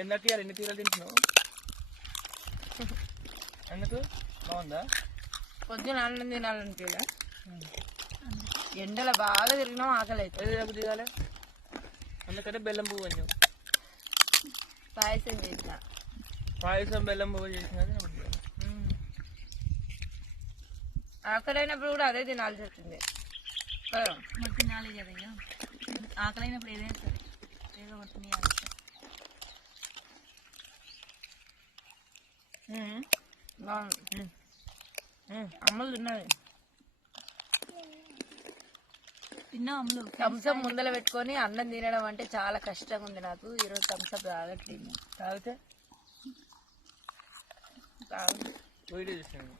ఎందుకు ఇవాళ ఎన్ని తీరలు తింటున్నావు? ఎందుకు బాగుందా? పొద్దున అన్నం తినాలనిపించదా? ఎండలో బాగా తిరిగినాం, ఆకలి అవుతుంది. దిగాలి అందుకంటే బెల్లం పువ్వు అని పాయసం చేసిన. పాయసం బెల్లం పువ్వు చేసినది ఆకలి అయినప్పుడు కూడా అదే తినాల్సి వచ్చింది. మరి తినాలి కదా, ఇక ఆకలి అయినప్పుడు ఏదైనా సరే ఏదో ఒకటి తినాలి. అమ్మలు తిన్నది. తిన్నా అమ్ములు. థమ్సప్ ముందర పెట్టుకొని అన్నం తినడం అంటే చాలా కష్టంగా ఉంది నాకు. ఈరోజు థమ్సప్ తాగట్లేదు. తాగితే తాగు వీడియో చూసాను.